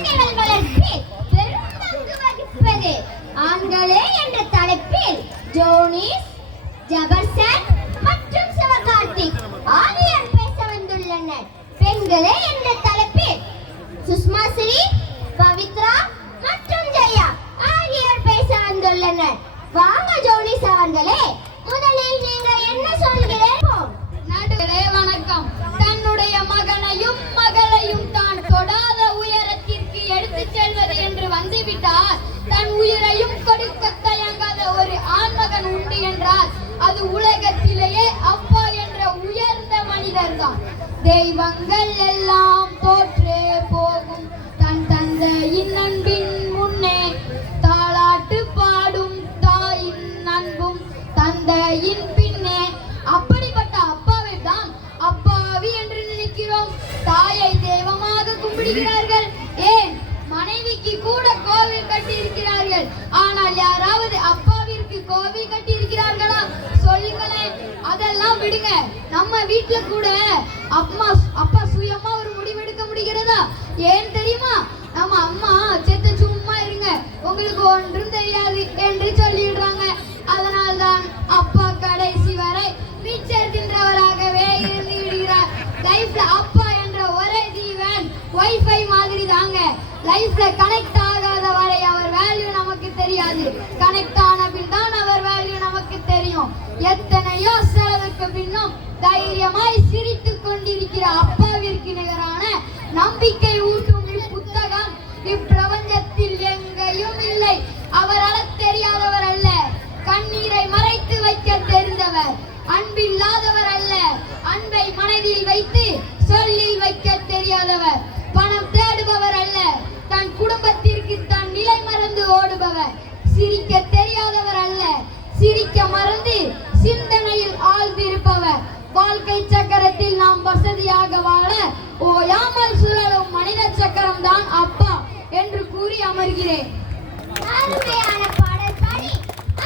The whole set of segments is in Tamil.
குழந்தைகள் வளர்ப்பில் பெரும் பங்கு வகிப்பது. ஆண்களே என்ற தலைப்பில் ஜோனிஸ், ஜபர்சன் மற்றும் சிவகார்த்திக் ஆகியோர் பேச வந்துள்ளனர். பெண்களே என்ற தலைப்பில் சுஷ்மா ஸ்ரீ, பவித்ரா மற்றும் ஜெயா ஆகியோர் பேச வந்துள்ளனர். வாங்க ஜோனிஸ் அவர்களே, முதலில் நீங்கள் என்ன சொல்கிறீர்கள்? நடுவரே வணக்கம். தன்னுடைய மகனையும் மகளையும் தான் தொடாத உயரத்திற்கு எடுத்துச் செல்வது என்று வந்துவிட்டால் தன் உயிரையும் கொடுக்க தயங்காத ஒரு ஆண்மகன் உண்டு என்றால் அது உலகத்திலேயே அப்பா என்ற உயர்ந்த மனிதர் தான். தெய்வங்கள் எல்லாம் தோற்றே போகும் தன் தந்தையின் அன்பின் முன்னே, தாளாட்டு பாடும் தாயின் அன்பும் தந்தையின் பின்னே. அப்படிப்பட்ட அப்பாவை தான் அப்பாவி என்று நினைக்கிறோம். தாயை தெய்வமாக கும்பிடுகிறார்கள். ஏன், மனைவிக்கு கூட கோவில் கட்டி இருக்கிறார்கள். ஆனால் யாராவது அப்பாவிற்கு கோவில் கட்டி இருக்கிறார்களா? சொல்லுங்களேன். அதெல்லாம் விடுங்க. நம்ம வீட்டுல கூட அப்பா சுயமா ஒரு முடிவெடுக்க முடிகிறதா? ஏன் தெரியுமா? நம்ம அம்மா செத்த சும்மா இருங்க, உங்களுக்கு ஒன்றும் தெரியாது என்று சொல்லிடுறாங்க. அதனால்தான் அப்பா கடைசி வரை மிச்சர் தின்றவராகவே இருந்து விடுகிறார். லைஃப்ல அப்பா என்ற ஒரே ஜீவன் வைஃபை மாதிரி தாங்க. லைஃப்ல கனெக்ட் ஆகாத வரை அவர் வேல்யூ நமக்கு தெரியாது. கனெக்ட் ஆன பின் தான் அவர் வேல்யூ நமக்கு தெரியும். எத்தனையோ செலவுக்கு பின்னும் தைரியமாய் சிரித்துக் கொண்டிருக்கிற அப்பாவிற்கு நிகரான நம்பிக்கை ஊட்டும் இப்புத்தகம் இப்பிரபஞ்சத்தில் எங்கேயும் இல்லை. அவர் அழத் தெரியாதவர் அல்ல, கண்ணீரை மறைத்து வைக்க தெரிந்தவர். அன்பில்லாதவர் அல்ல, அன்பை மனதில் வைத்து சொல்லில் வைக்க தெரியாதவர். பணம் தேடுபவர் அல்ல, தன் குடும்பத்திற்கு தன் நிலை மறந்து ஓடுபவர். சிரிக்க தெரியாதவர் அல்ல, சிரிக்க மறந்து சிந்தனையில் ஆழ்ந்திருப்பவர். வாழ்க்கை சக்கரத்தில் நாம் வசதியாக வாழ ஓயாமல் சுழலும் மனித சக்கரம் தான் அப்பா என்று கூறி அமர்கிறேன். அருமையான பாடல் பாடி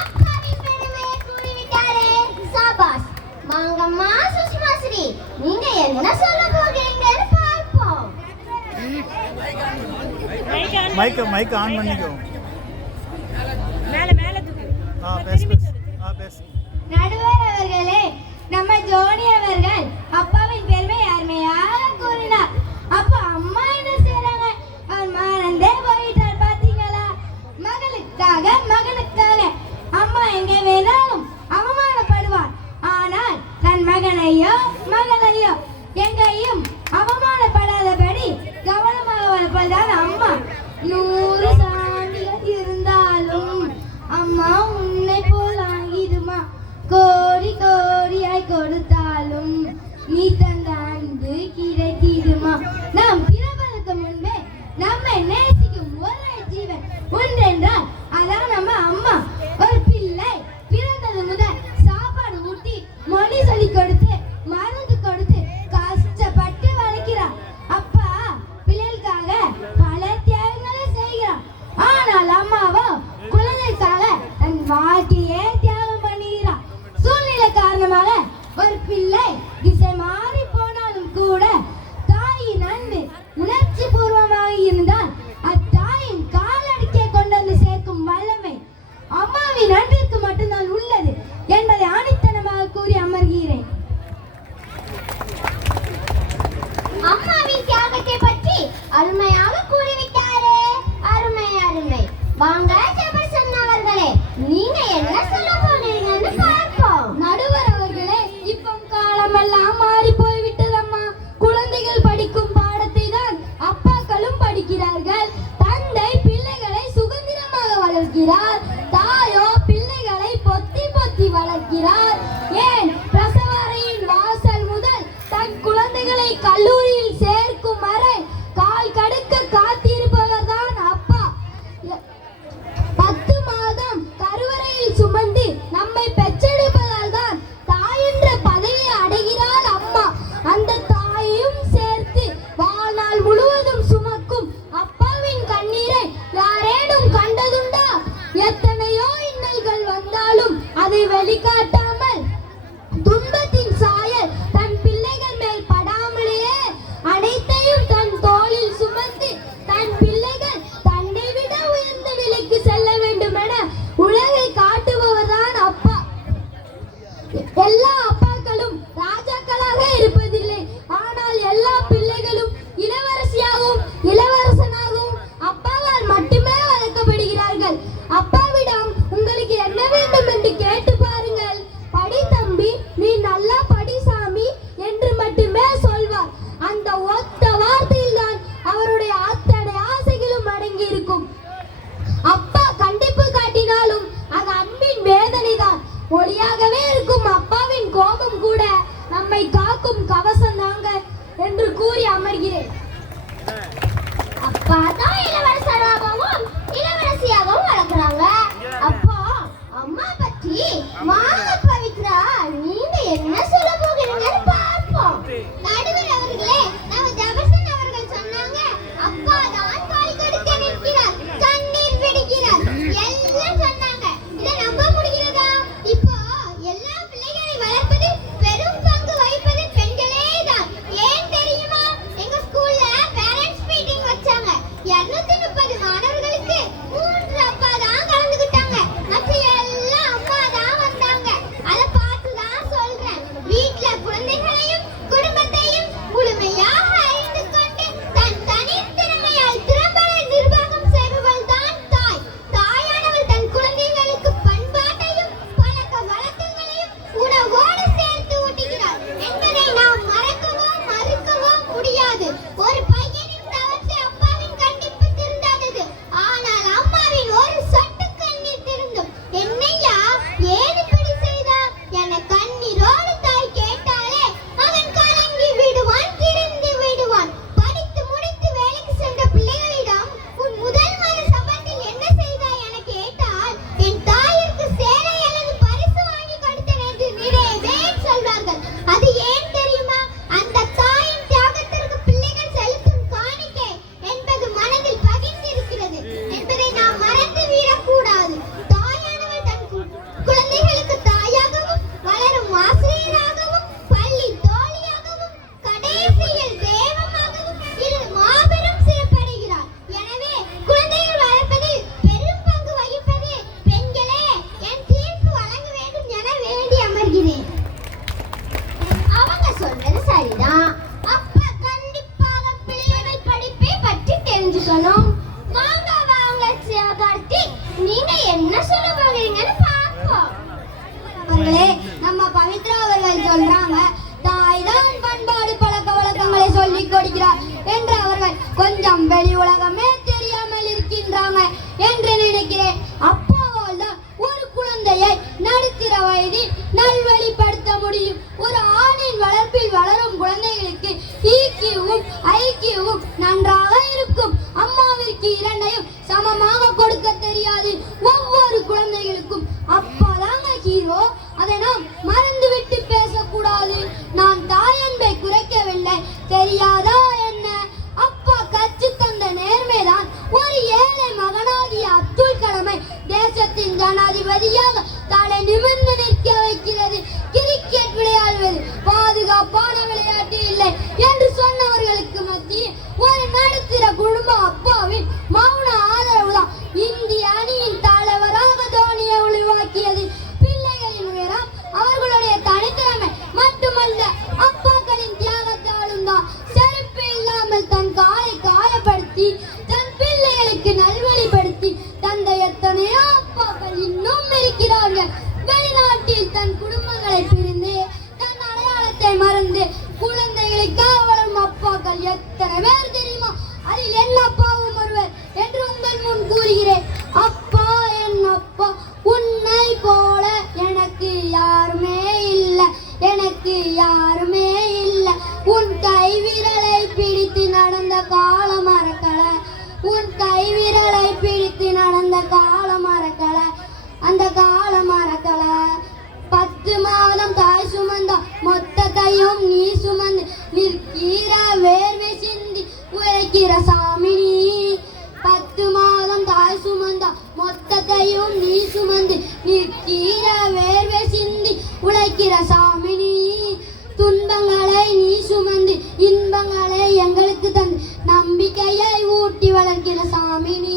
அப்பாவின் பெருமையை கூறிவிட்டாரே, சாபாஸ். வாங்கம்மா சுஷ்மா ஸ்ரீ, நீங்க என்ன சொல்ல போகிறீங்கன்னு பார்ப்போம். மைக் ஆன் பண்ணிக்கோ. மேல தூக்கு. பேசு. நடுவர் அவர்களே, நம்ம ஜோனி அவர்கள் அப்பாவின் பெருமை அருமையாக கூறினார். அப்பா அம்மா என்ன செய்றாங்க? அவர் மறந்தே போயிட்டார். பாத்தீங்களா? மகனுக்காக அம்மா எங்க வேணாலும் அவமானப்படுவார். ஆனால் தன் மகனையோ மகளையோ எங்கேயும் அவமானப்படாதபடி கவனமாக வளர்ப்பதுதான் அம்மா. 100 சாண்டிகள் இருந்தாலும் அம்மா உன்னை போல் ஆகிடுமா? கோடி கோடியாய் கொடுத்தாலும் நீ தந்த அன்பு கிடைத்திடுமா? நாம் பிறப்பதற்கு முன்பே நம்மை நேசிக்கும் ஒரே ஜீவன் ஒன்றென்றால் அதான் நம்ம அம்மா. ஒரு பிள்ளை பிறந்தது முதல் சாப்பாடு ஊட்டி, மொழி சொல்லி கொடுத்து, மருந்து கொடுத்து கஷ்டப்பட்டு வளர்க்கிறார். அப்பா பிள்ளைகளுக்காக பல தியாகங்களை செய்கிறார். ஆனால் அம்மாவோ குழந்தைக்காக தன் வாழ்க்கையே தியாகம் பண்ணுகிறார். சூழ்நிலை காரணமாக ஒரு பிள்ளை திசை மாறி போனாலும் கூட தாயின் அன்பு உணர்ச்சி பூர்வமாக இருந்தால் அத்தாயின் காலடிக்கே கொண்டு வந்து சேர்க்கும் வல்லமை அம்மாவின் அன்பிற்கு மட்டும்தான் உள்ளது என்பதை ஆணித்தனமாக கூறி அமர்கிறேன். அம்மாவின் தியாகத்தை பற்றி அருமையாக கூறிவிட்டாரே, அருமை அருமை. வாங்க ஜபர்சன் அவர்களே, நீங்க என்ன சொல்ல போறீங்கன்னு பார்ப்போம். நடுவர் அவர்களே, இப்போ காலமெல்லாம் மாறி போய்விட்டதம்மா. குழந்தைகள் படிக்கும் பாடத்தை தான் அப்பாக்களும் படிக்கிறார்கள். தந்தை பிள்ளைகளை சுதந்திரமாக வளர்க்கிறார், தாயோ பிள்ளைகளை பொத்தி பொத்தி வளர்க்கிறார். ஏன், பிரசவ அறையின் வாசல் முதல் தன் குழந்தைகளை கல்லூரியில் சேர்க்கும் வரை கால் கடுக்க காத்திருப்பவர் தான் அப்பா. பார்த்தா இளவரசராகவும் இளவரசியாகவும் வளர்க்குறாங்க. அப்போ அம்மா பற்றி வாங்க பவித்ரா, நீங்க என்ன சொல்ல போகிறீங்கன்னு பார்ப்போம். நடுவர் அவர்களே, நம்ம ஜெபர்சன் அவர்கள் சொன்னாங்க, அப்பா தான் பால் கொடுக்க நிற்கிறார், கண்ணீர் வெடிக்கிறார், எல்லாம் சொன்னாங்க. இதை நம்ப முடிகிறதா? இப்போ எல்லா பிள்ளைகளை வளர்ப்பது பெரும் பங்கு வகிப்பது பெண்களே தான். ஏன் தெரியுமா? எங்க ஸ்கூல்ல பேரண்ட்ஸ் மீட்டிங் வச்சாங்க. 230 மாணவர்களுக்கு 3 அப்பா தான் கலந்துக்கிட்டாங்க. மற்ற எல்லாம் அம்மா தான் வந்தாங்க. அதை பார்த்து தான் சொல்றேன். வீட்ல குழந்தைகளையும் குடும்பத்தையும் முழுமையாக அறிந்து கொண்டு தன் தனித்திறமையால் திறம்பட நிர்வாகம் செய்பவள் தான் தாய். தாயானவள் தன் குழந்தைகளுக்கு பண்பாட்டையும் பழக்க வழக்கங்களையும் உணவோடு சேர்த்து ஊட்டுகிறாள் என்பதை நாம் மறக்கவோ மறுக்கவோ முடியாது. ஒரு பையனின் தவற்றை அப்பாவின் கண்டிப்பு திருந்தாதது, ஆனால் அம்மாவின் ஒரு சொட்டு கண்ணீர் திருந்தும். என்னையா ஏன் இப்படி செய்தா என கண்ணீரோடு தாய் கேட்டாலே அவன் கலங்கி விடுவான், திரிந்து விடுவான். படித்து முடித்து வேலைக்கு சென்ற பிள்ளைகளிடம் உன் முதல் மாத சம்பளத்தில் என்ன செய்தாய் என கேட்டால் என் தாயிற்கு சேலை அல்லது பரிசு வாங்கி கொடுத்தேன் என்று நிறையவே சொல்வார்கள். அது ஏன் தெரியுமா? அந்த தாயின் தியாகத்திற்கு பிள்ளைகள் செலுத்தும் காணிக்கை என்பது மனதில் பதிந்திருக்கிறது என்பதை நாம் மறந்து விடக்கூடாது. தாயானவள் தன் குழந்தைகளுக்கு தாயாகவும் வளரும் ஆசிரியராகவும் பள்ளி தோழியாகவும் கடைசியில் தெய்வமாகவும் இரு மாபெரும் சிறப்படைகிறார். எனவே குழந்தைகள் வளர்ப்பதில் பெரும் பங்கு வகிப்பது பெண்களே. என் தீர்ப்பு வழங்க வேண்டும் என வேண்டி அமர்கிறேன். அவங்க சொல்றது சரிதான். அப்பா கண்டிப்பாக பிள்ளைகள் படிப்பை பற்றி தெரிஞ்சுக்கணும். வாங்க வாங்க சிவகார்த்தி, நீங்க என்ன சொல்ல போகிறீங்கன்னு பார்ப்போம். அவர்களே, நம்ம பவித்ரா அவர்கள் சொல்றாங்க, தாய் தான் பண்பாடு பழக்க வழக்கங்களை சொல்லிக் கொடுக்கிறார் என்று அவர்கள் கொஞ்சம் வெளி உலகமே தெரியாமல் இருக்கின்றாங்க என்று நினைக்கிறேன். அப்பாவால் தான் ஒரு குழந்தையை நடுத்தர வயதில் நல்வழிப்படுத்த முடியும். ஒரு ஆணின் வளர்ப்பில் வளரும் குழந்தைகளுக்கு ஈக்கியவும் ஐக்கியவும் நன்றாக இருக்கும். அம்மாவிற்கு இரண்டையும் சமமாக கொடுக்க தெரியாது. ஒவ்வொரு குழந்தைகளுக்கும் அப்பா தாங்க ஹீரோ. அதை நாம் மறந்துவிட்டு பேசக்கூடாது. நான் தாயன்பை குறைக்கவில்லை, தெரியாதா என்ன? அப்பா கற்று தந்த நேர்மைதான் ஒரு ஏழை மகனாகிய அப்துல் கலாமை தேசத்தின் ஜனாதிபதியாக தலை நிமிர்ந்து நிற்க வைக்கிறது. கிரிக்கெட் விளையாடுவது பாதுகாப்பான விளையாட்டு இல்லை என்று சொன்னவர்களுக்கு மத்தியில் ஒரு நடுத்தர குடும்ப அப்பாவின் மௌன ஆதரவுதான் இந்திய அணியின் தலைவராக தோனியை உருவாக்கியது. பிள்ளைகளின் உயரம் அவர்களுடைய தனித்திறமை மட்டுமல்ல, அப்பாக்களின் தியாகத்தாலும் தான். செருப்பு இல்லாமல் தன் காலை காயப்படுத்தி தன் பிள்ளைகளுக்கு நல்வழிப்படுத்தி தந்த எத்தனையோ அப்பாக்கள் இன்னும் இருக்கிறார்கள். வெளிநாட்டில் தன் குடும்பங்களை பிரிந்து தன் அடையாளத்தை மறந்து குழந்தைகளுக்காக வளரும் அப்பாக்கள் எத்தனை பேர் தெரியுமா? அதில் என் அப்பாவும் ஒருவர் என்று உங்கள் முன் கூறுகிறேன். அப்பா, என் அப்பா, உன்னை போல எனக்கு யாருமே இல்லை, எனக்கு யாருமே இல்லை. உன் கைவிரலை பிடித்து நடந்த காலம் மறக்கல, உன் கைவிரலை பிடித்து நடந்த காலம் மறக்கல, அந்த காலம் மறக்கல. 10 மாதம் தாய் சுமந்த மொத்தத்தையும் நீ சுமந்து நிற்கிற, வேர்வை சிந்தி உழைக்கிற சாமி நீ. 10 மாதம் தாய் சுமந்த மொத்தத்தையும் நீ சுமந்து நிற்கிற, வேர்வை சிந்தி உழைக்கிற சாமி நீ. துன்பங்களை நீ சுமந்து இன்பங்களை எங்களுக்கு தந்து நம்பிக்கையை ஊட்டி வளர்க்கிற சாமி நீ.